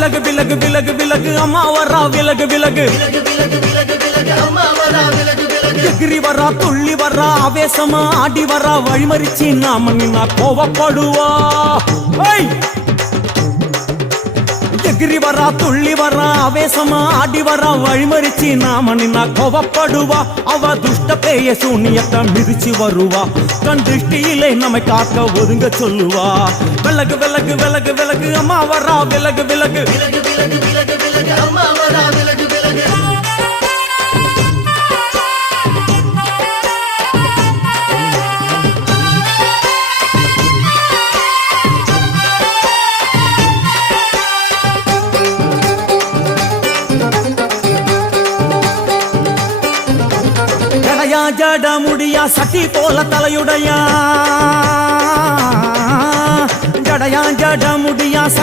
விலகு விலகு விலகு விலகு அம்மா வரா விலகு விலகு எகிரி வரா துள்ளி வரா ஆவேசமா ஆடி வரா வழிமறிச்சு நாம நின்னா கோவப்படுவா எகிரி வரா துள்ளி வரா ஆவேசமா ஆடி வரா வழிமறிச்சு நாம நின்னா கோவப்படுவா அவ துஷ்ட பேய சூனியத்தை மிதிச்சு வருவா கண் திருஷ்டியிலே நம்மை காக்க ஒதுங்க சொல்லுவா விலகு விலகு விலகு விலகு அம்மா வரா விலகு விலகு அம்மா வரா விலகு விலகு ஜட முடியா சட்டி போல தலையுடையா ஜடையா ஜட முடியா